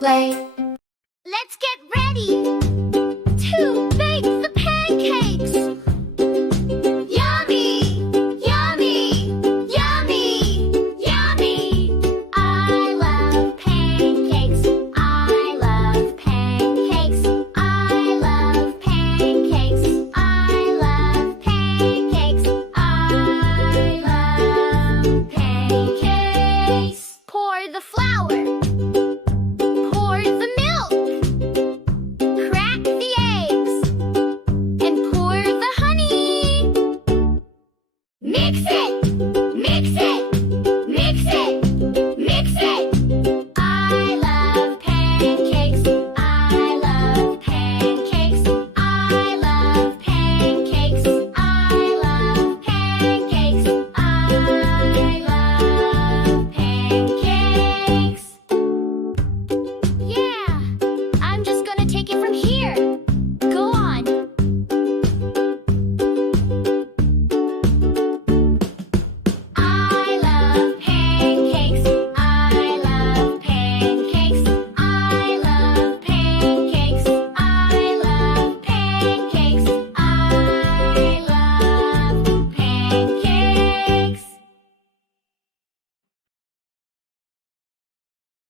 play. Let's get ready to bake the pancakes. Yummy, yummy, yummy, yummy. I love pancakes. I love pancakes. I love pancakes. I love pancakes. I love pancakes. Pour the flour.